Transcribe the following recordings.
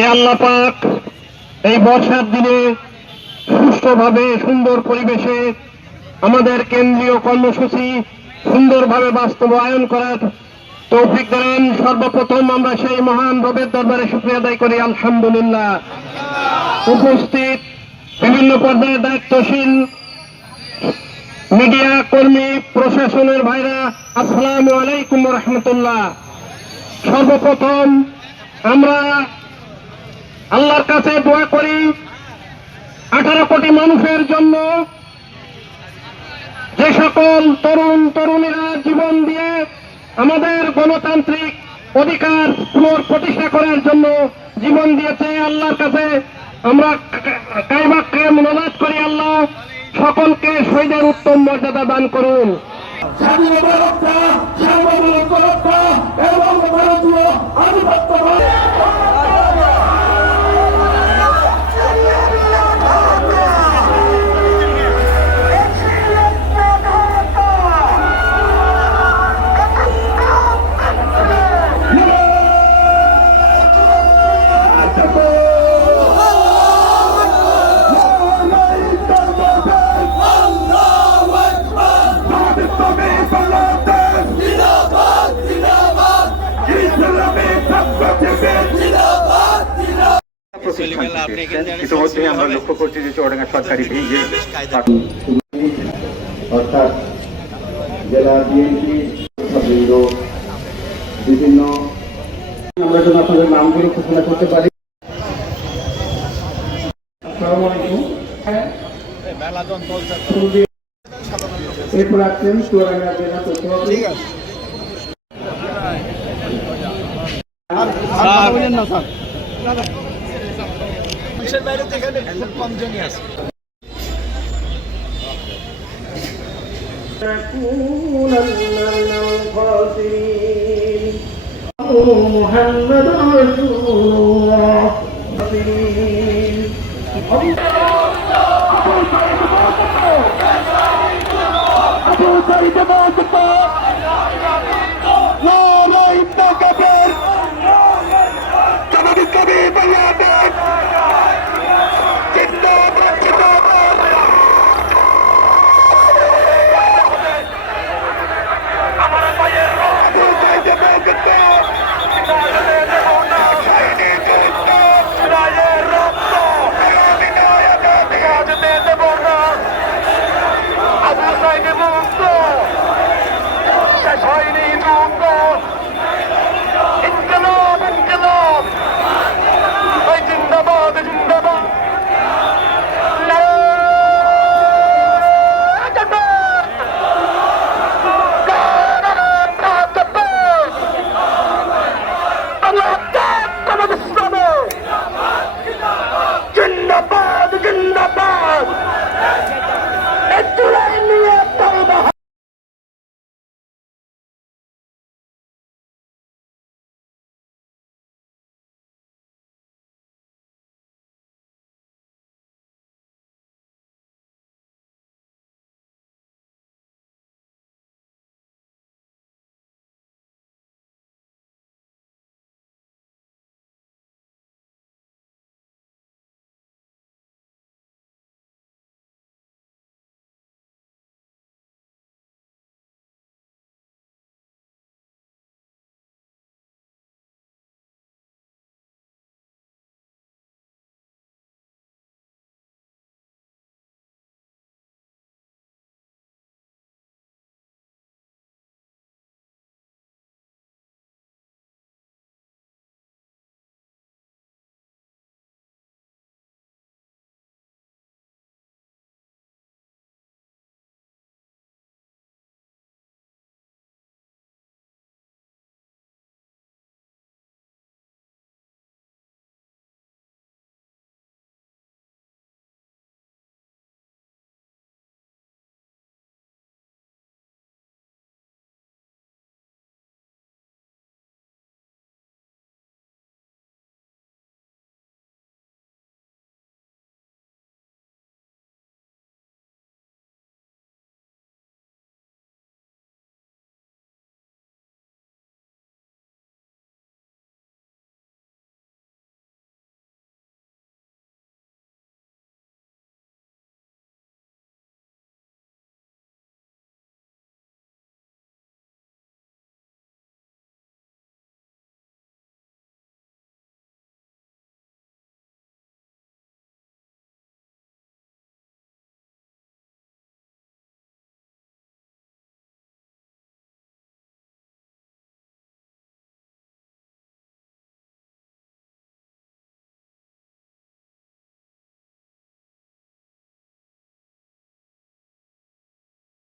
যে আল্লাহ পাক এই বর্ষার দিনে সুষ্ঠুভাবে সুন্দর পরিবেশে আমাদের কেন্দ্রীয় কর্মসূচি সুন্দরভাবে বাস্তবায়ন করার তৌফিক দেন। সর্বপ্রথম আমরা সেই মহান রবের দরবারে শুকরিয়া আদায় করি, আলহামদুলিল্লাহ। উপস্থিত বিভিন্ন পর্যায়ে দায়িত্বশীল মিডিয়া কর্মী, প্রশাসনের ভাইরা, আসসালামু আলাইকুম রহমতুল্লাহ। সর্বপ্রথম আমরা আল্লাহর কাছে দোয়া করি 18 কোটি মানুষের জন্য, যে সকল তরুণ তরুণীরা জীবন দিয়ে আমাদের গণতান্ত্রিক অধিকার পুনঃপ্রতিষ্ঠা করার জন্য জীবন দিয়েছে। আল্লাহর কাছে আমরা কায়বাক্যে মোনাজাত করি, আল্লাহ সকলকে শহীদের উত্তম মর্যাদা দান করুন। এবং ভারতীয় আধিপত্যবাদ ইতিমধ্যে আমরা লক্ষ্য করছি যে চুয়াডাঙ্গা সরকারি ভিজে অর্থাৎ জেলা বিএনপি বিভিন্ন, আমরা যেন আপনাদের নামগুলো ঘোষণা করতে পারি। এরপর আসছেন চুয়াডাঙ্গা জেলা তথ্য বাইরে যেখানে খুব কম জনই আছে।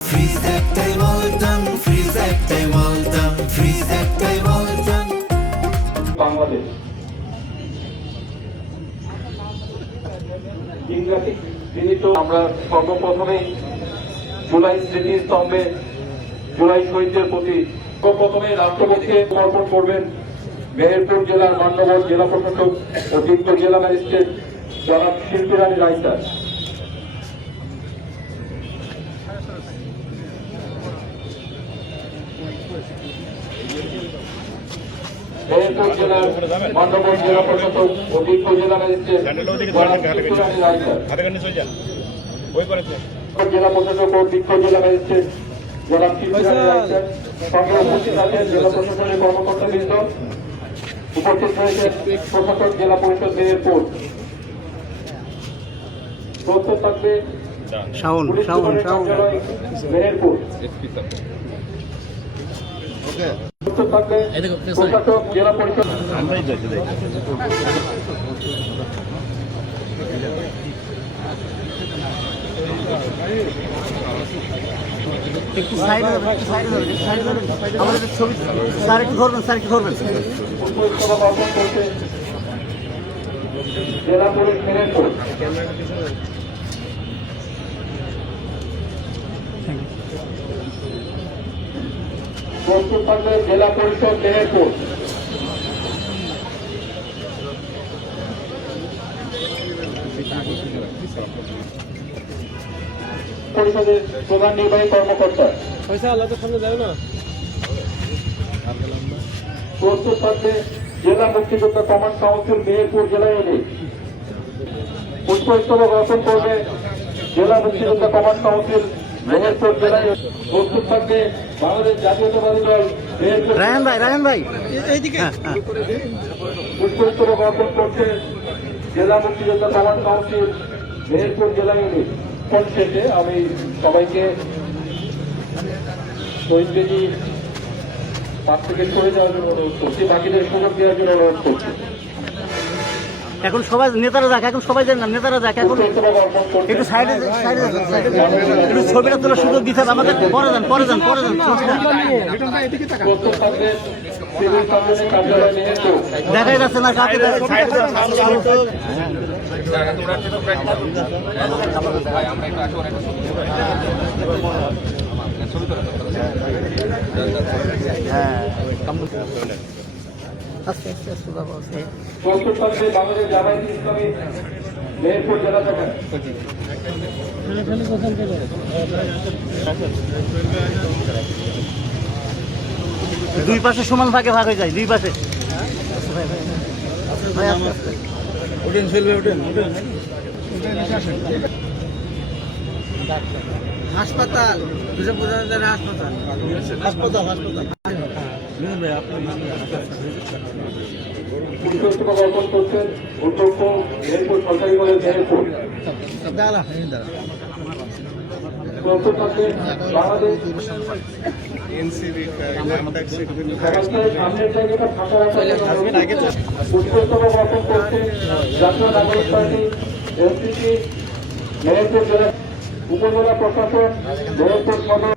Freeze একটাই ওয়ালটন, ফ্রিজ একটাই ওয়ালটন, ফ্রিজ একটাই ওয়ালটন। বাংলাদেশ ইংরেজি তিনি তো আমরা সর্বপ্রথমেই জুলাই স্মৃতিস্তম্ভে জুলাই শহীদদের প্রতি সর্বপ্রথমে রাষ্ট্রপতিকে সমর্পণ করবেন মেহেরপুর জেলার মান্যবর জেলা প্রশাসক ও যুক্ত জেলা ম্যাজিস্ট্রেট জনাব শিল্পী রানী রায় স্যার। মেহেরপুর জেলার মান্যবর জেলা প্রশাসক ও যুক্ত জেলা ম্যাজিস্ট্রেট জনাব শিল্পী রানী রায় স্যার। জেলা প্রশাসক ও যুক্ত জেলা ম্যাজিস্ট্রেট জনাব শিল্পী রানী রায় স্যার। সঙ্গে উপস্থিত আছেন জেলা প্রশাসনের কর্মকর্তাবৃন্দ, উপস্থিত রয়েছেন প্রশাসক জেলা পরিষদ মেহেরপুর। প্রস্তুত থাকবে পুলিশ সুপারের কার্যালয় মেহেরপুর। প্রস্তুত থাকবে প্রশাসক জেলা পরিষদ। একটু সাইডে যাবেন, একটু সাইডে যাবেন, একটু সাইডে যাবেন। আমাদের একটা ছবি স্যার একটু ধরবেন, স্যার একটু ধরবেন। পুষ্পস্তবক অর্পণ করছে জেলা পুলিশ মেহেরপুর। প্রস্তুত থাকবে জেলা পরিষদ মেহেরপুর। পরিষদের প্রধান নির্বাহী কর্মকর্তা প্রস্তুত থাকবে জেলা মুক্তিযোদ্ধা কমান্ড কাউন্সিল মেহেরপুর জেলা ইউনিট। পুষ্পস্তবক অর্পণ করবে জেলা মুক্তিযোদ্ধা কমান্ড কাউন্সিল মেহেরপুর জেলা ইউনিট। প্রস্তুত থাকবে বাংলাদেশ জাতীয়তাবাদী দল মেহেরপুর। রায়হান ভাই এইদিকে। পুষ্পস্তবক অর্পণ করছে জেলা মুক্তিযোদ্ধা কমান্ড কাউন্সিল মেহেরপুর জেলা ইউনিট। শেষে আমি সবাইকে শহীদ বেদি পাশ থেকে সরে যাওয়ার জন্য অনুরোধ করছি, বাকিদের সুযোগ দেওয়ার জন্য অনুরোধ করছি। এখন সবাই নেতারা যাক, এখন সবাই যান না, নেতারা যাক। এখন পুষ্পস্তবক অর্পণ করছে একটু সাইডে সাইডে একটু ছবিটা তোলার সুযোগ দিতে হবে আমাদের। পরে যান, পরে যান, পরে যান ছবিটা। প্রস্তুত থাকবে সিভিল সার্জনের কার্যালয় মেহেরপুর। দেখাই যাচ্ছে না কাকে। হ্যাঁ আস্তে আস্তে আস্তে বাবা আস্তে। প্রস্তুত থাকবে বাংলাদেশ জামায়াতে ইসলামী মেহেরপুর জেলা শাখা। দুই পাশে সমান ভাগে ভাগ হয়ে যায়, দুই পাশে। ভাই আস্তে আস্তে উঠেন ফেলবে, উঠেন উঠেন। হাসপাতাল হাসপাতাল হাসপাতাল হাসপাতাল। পুষ্পস্তবক অর্পণ করছেন অধ্যক্ষ মেহেরপুর সরকারি কলেজ মেহেরপুর। প্রস্তুত থাকবে বাংলাদেশ সামনের জায়গাটা ফাঁকা রাখার জন্য পুষ্পস্তবক অর্পণ করছে জাতীয় নাগরিক পার্টি এনসিপি মেহেরপুর জেলা উপজেলা প্রশাসন মেহেরপুর সদর।